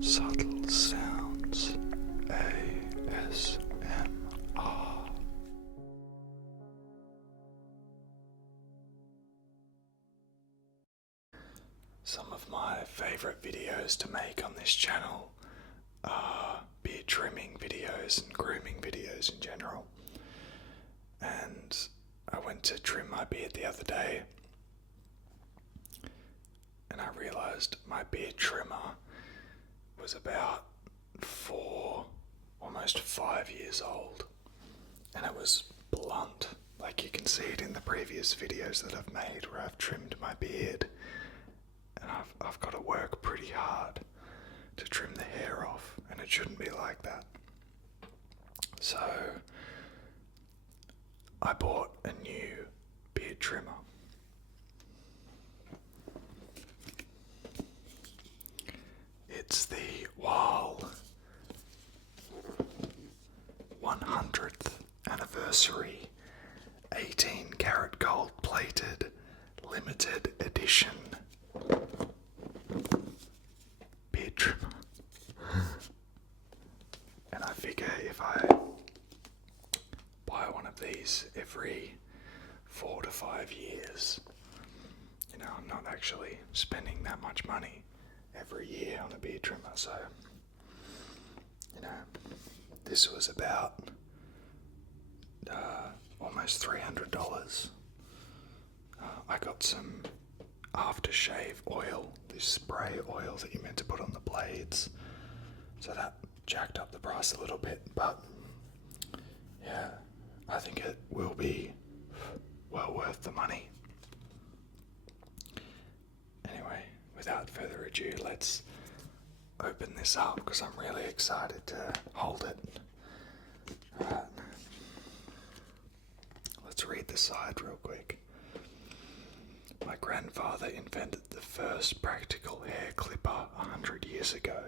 Subtle Sounds ASMR. Some of my favourite videos to make on this channel are beard trimming videos and grooming videos in general. And I went to trim my beard the other day and I realised my beard trimmer was about 4, almost 5 years old, and it was blunt, like you can see it in the previous videos that I've made where I've trimmed my beard, and I've got to work pretty hard to trim the hair off, and it shouldn't be like that. So I bought a new beard trimmer. It's the Wahl 100th anniversary 18 karat gold plated limited edition beard trimmer. And I figure if I buy one of these every 4 to 5 years, I'm not actually spending that much money every year on a beard trimmer. So, this was about almost $300. I got some aftershave oil, this spray oil that you're meant to put on the blades, so that jacked up the price a little bit, but yeah, I think it will be well worth the money. Anyway, without further ado, let's open this up because I'm really excited to hold it. Alright, let's read the side real quick. My grandfather invented the first practical hair clipper 100 years ago.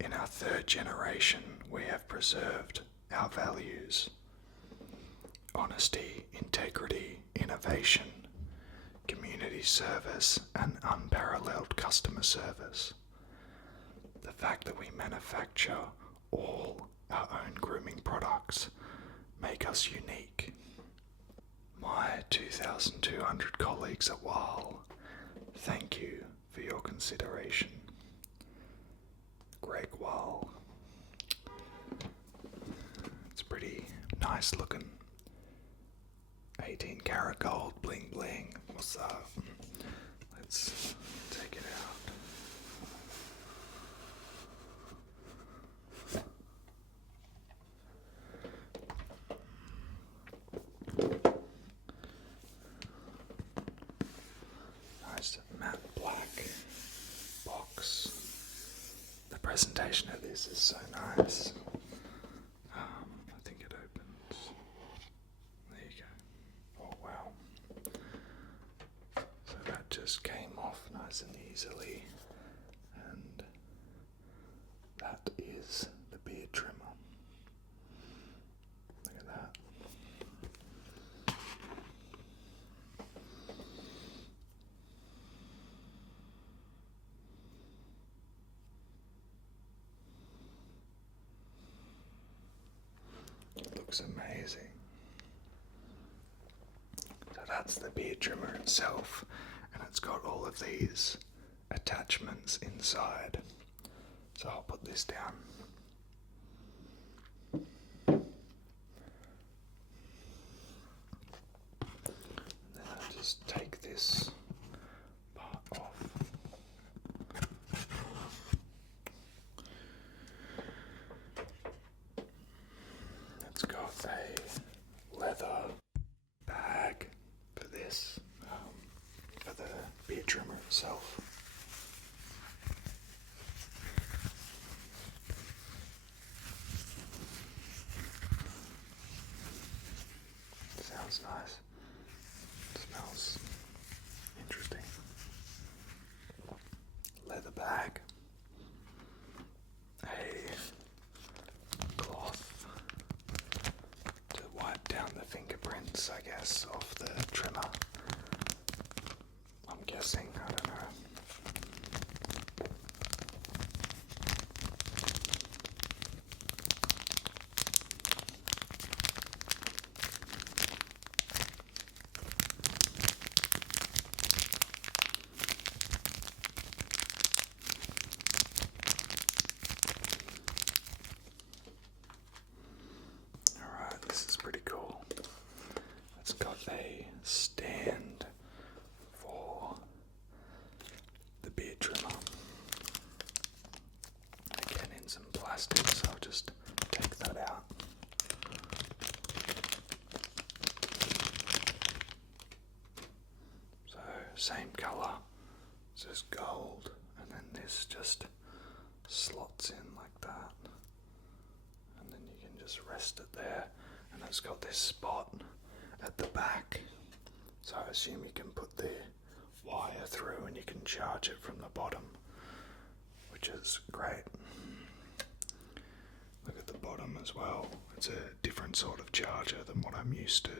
In our third generation, we have preserved our values: honesty, integrity, innovation, community service, and unparalleled customer service. The fact that we manufacture all our own grooming products make us unique. My 2,200 colleagues at Wahl, thank you for your consideration. Greg Wahl. It's pretty nice looking. 18 karat gold, bling bling. What's up? Let's take it out. Nice matte black box. The presentation of this is so nice. I think it opens. There you go. Oh wow. So that just came off nice and easily, and that is the beard trimmer. Look at that. It looks amazing. So that's the beard trimmer itself, and it's got all of these attachments inside. So I'll put this down. Then I just take this part off. It's got a leather bag for this, for the beard trimmer itself. Sounds nice. Smells interesting. Leather bag. A cloth to wipe down the fingerprints, I guess, off the trimmer. I'm guessing, I don't know. plastic, so I'll just take that out. So same colour, it's just gold, and then this just slots in like that, and then you can just rest it there, and it's got this spot at the back, so I assume you can put the wire through and you can charge it from the bottom, which is great. Look at the bottom as well, it's a different sort of charger than what I'm used to.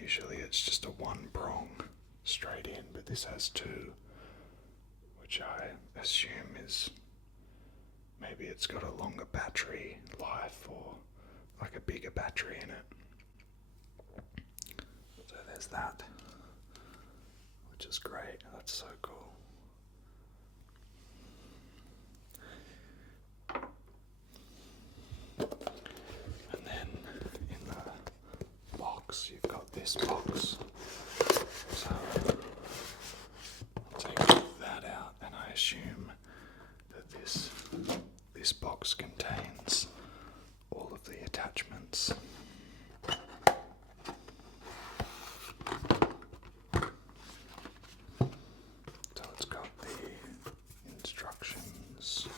Usually it's just a one prong straight in, but this has two, which I assume is, maybe it's got a longer battery life or like a bigger battery in it. So there's that, which is great. That's so cool. And then in the box, you've got this box. So I'll take that out, and I assume that this box contains all of the attachments. So it's got the instructions.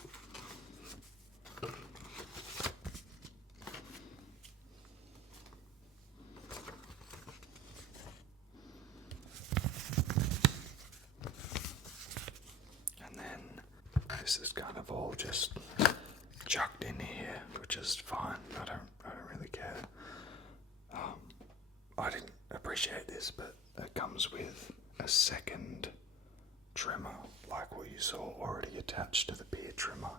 And then this is kind of all just chucked in here, which is fine. I don't really care. I didn't appreciate this, but it comes with a second trimmer, like what you saw already attached to the beard trimmer.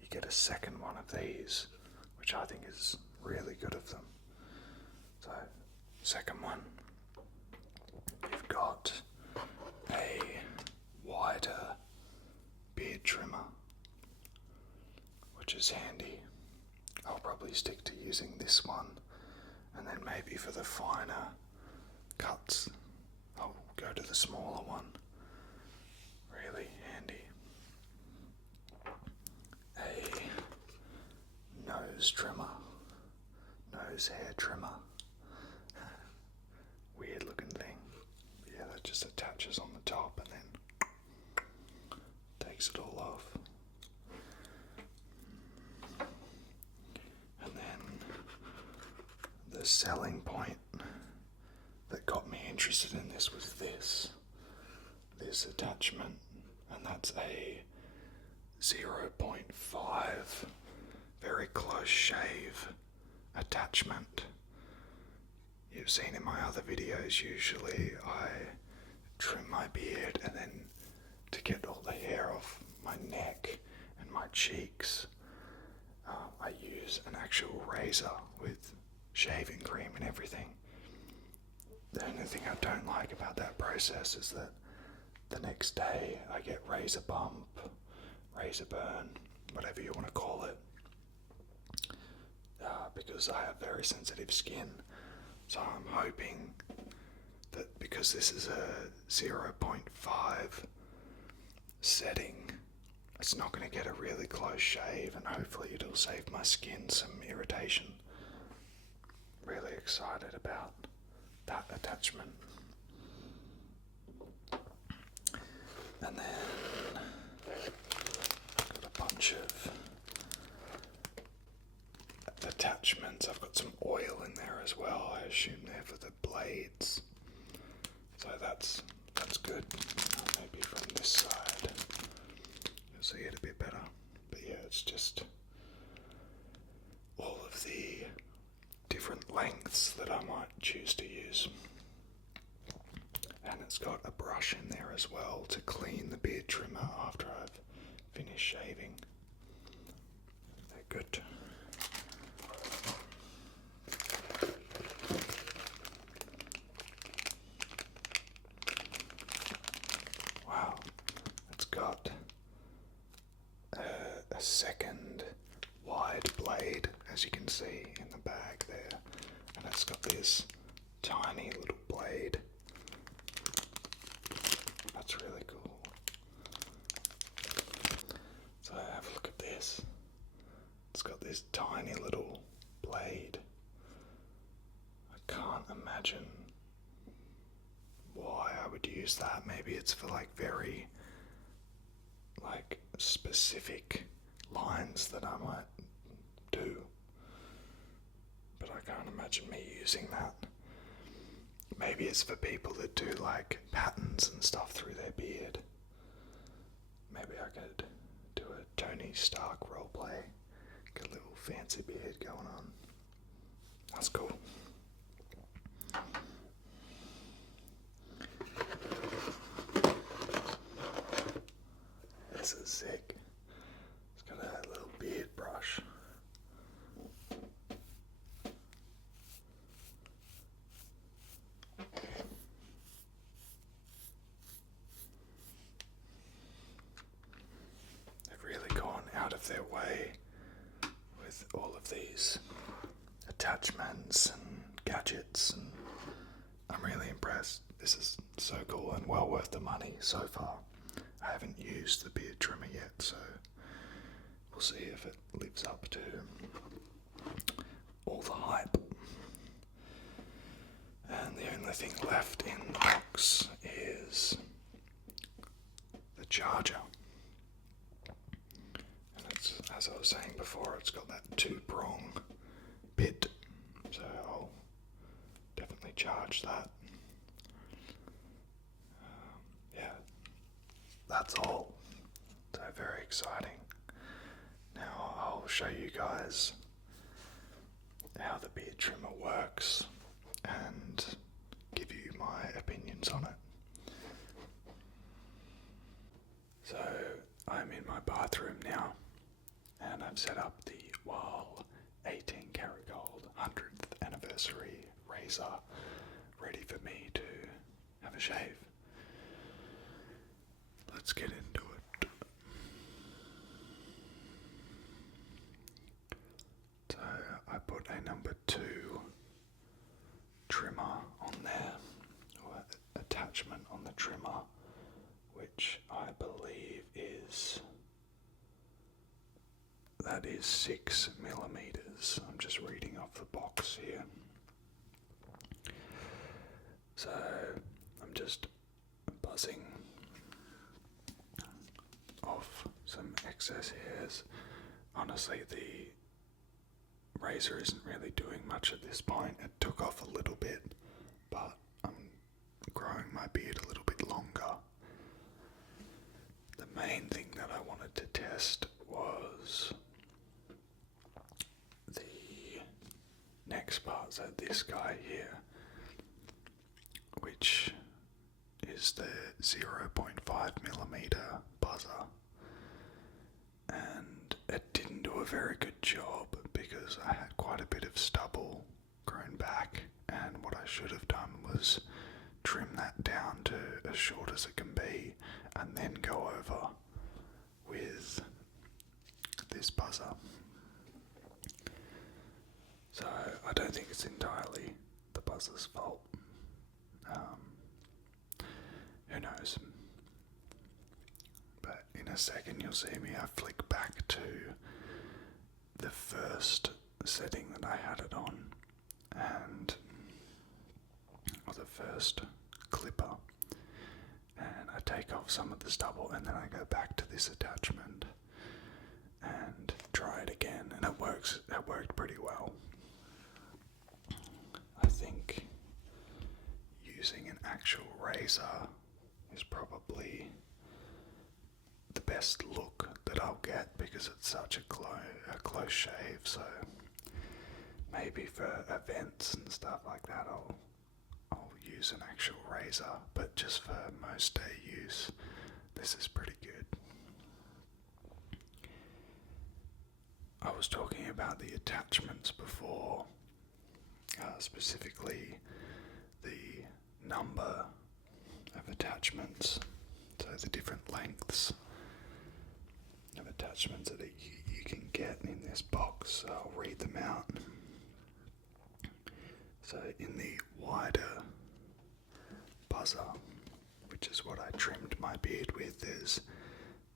You get a second one of these, which I think is really good of them. So, second one, you've got a wider beard trimmer, which is handy. I'll probably stick to using this one, and then maybe for the finer cuts I'll go to the smaller one. Really handy. A nose trimmer, nose hair trimmer. Weird looking thing. Yeah, that just attaches on the top and then takes it all off. And then the selling point that got me interested in this was this attachment, and that's a 0.5 very close shave attachment. You've seen in my other videos, usually I trim my beard and then to get all the hair off my neck and my cheeks, I use an actual razor with shaving cream and everything. The only thing I don't like about that process is that the next day I get razor bump, razor burn, whatever you want to call it, because I have very sensitive skin. So I'm hoping that because this is a 0.5 setting, it's not going to get a really close shave, and hopefully it'll save my skin some irritation. Really excited about that attachment. And then I've got a bunch of attachments. I've got some oil in there as well. I assume they're for the blades. So that's good. Maybe from this side you'll see it a bit better. But yeah, it's just all of the different lengths that I might choose to use. And it's got a brush in there as well to clean the beard trimmer after I've finished shaving. They're good. Wow, it's got a second wide blade, as you can see in the bag there, and it's got this tiny little blade. That's really cool. So have a look at this. imagine why I would use that. Maybe it's for like very like specific lines that I might do, but I can't imagine me using that. Maybe it's for people that do like patterns and stuff through their beard. Maybe I could do a Tony Stark roleplay, get a little fancy beard going on. That's cool. This is sick. It's got a little beard brush. They've really gone out of their way with all of these attachments and gadgets, and I'm really impressed. This is so cool and well worth the money so far. I haven't used the beard trimmer yet, so we'll see if it lives up to all the hype. And the only thing left in the box is the charger. And it's, as I was saying before, it's got that 2-prong bit, so I'll definitely charge that. Yeah, that's all. So very exciting. Now I'll show you guys how the beard trimmer works and give you my opinions on it. So I'm in my bathroom now, and I've set up the Wahl 18 karat gold 100th anniversary razor ready for me to have a shave. Let's get into it. So I put a number 2 trimmer on there, or attachment on the trimmer, which I believe is 6 millimeters. I'm just reading off the box here. So I'm just buzzing off some excess hairs. Honestly, the razor isn't really doing much at this point. It took off a little bit, but I'm growing my beard a little bit longer. The main thing that I wanted to test was the next part, so this guy here, which is the 0.5 millimeter buzzer, and it didn't do a very good job because I had quite a bit of stubble grown back, and what I should have done was trim that down to as short as it can be and then go over with this buzzer. So I don't think it's entirely the buzzer's fault. Who knows? But in a second you'll see me, I flick back to the first setting that I had it on, and or the first clipper, and I take off some of the stubble, and then I go back to this attachment and try it again, and it worked pretty well. I think using an actual razor is probably the best look that I'll get because it's such a close shave. So maybe for events and stuff like that I'll use an actual razor, but just for most day use this is pretty good. I was talking about the attachments before, specifically the number of attachments, so the different lengths of attachments that you can get in this box. So I'll read them out. So in the wider buzzer, which is what I trimmed my beard with, there's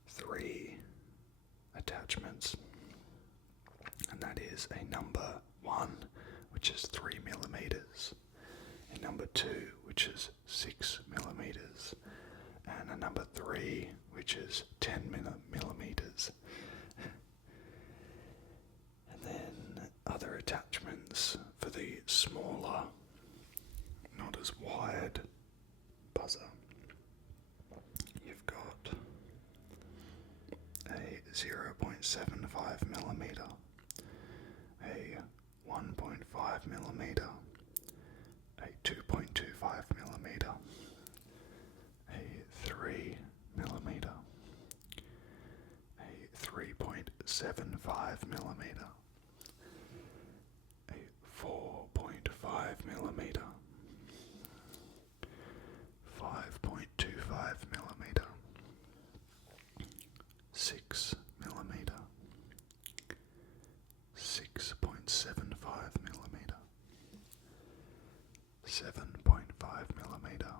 3 attachments, and that is a number 1, which is 3 millimeters, a number 2 which is 6 millimeters, and a number 3 which is 10 millimeters. And then other attachments for the smaller, not as wide buzzer. You've got a 0.75 millimeter, a 1.5 millimeter, a 2.25 millimeter, a 3 millimeter, a 3.75 millimeter, a 4.5 millimeter, 5.25 millimeter, 6 millimeter, 6.75 millimeter, 7.5 millimeter,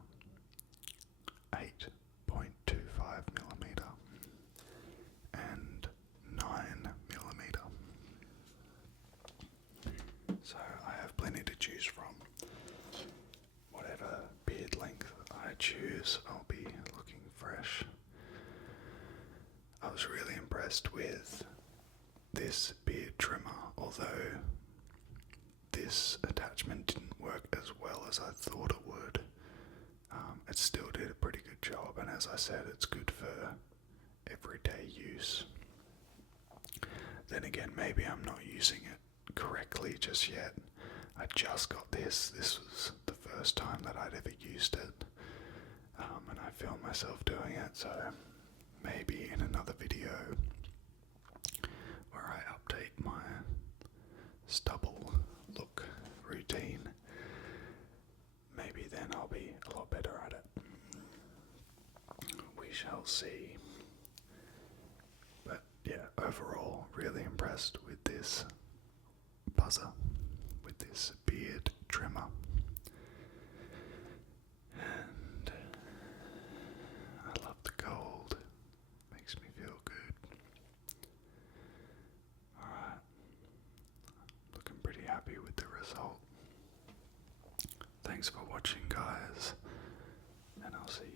8.25 millimeter, and 9 millimeter. So I have plenty to choose from. Whatever beard length I choose, I'll be looking fresh. I was really impressed with this beard trimmer, although this attachment didn't work as well as I thought it would. It still did a pretty good job, and as I said, it's good for everyday use. Then again, maybe I'm not using it correctly just yet. I just got this. This was the first time that I'd ever used it, and I feel myself doing it, so maybe in another video where I update my stubble look routine, maybe then I'll be a lot better at it. We shall see. But yeah, overall, really impressed with this buzzer, with this beard trimmer. And I love the gold. Makes me feel good. Alright. Looking pretty happy with the result. Thanks for watching, guys. And I'll see you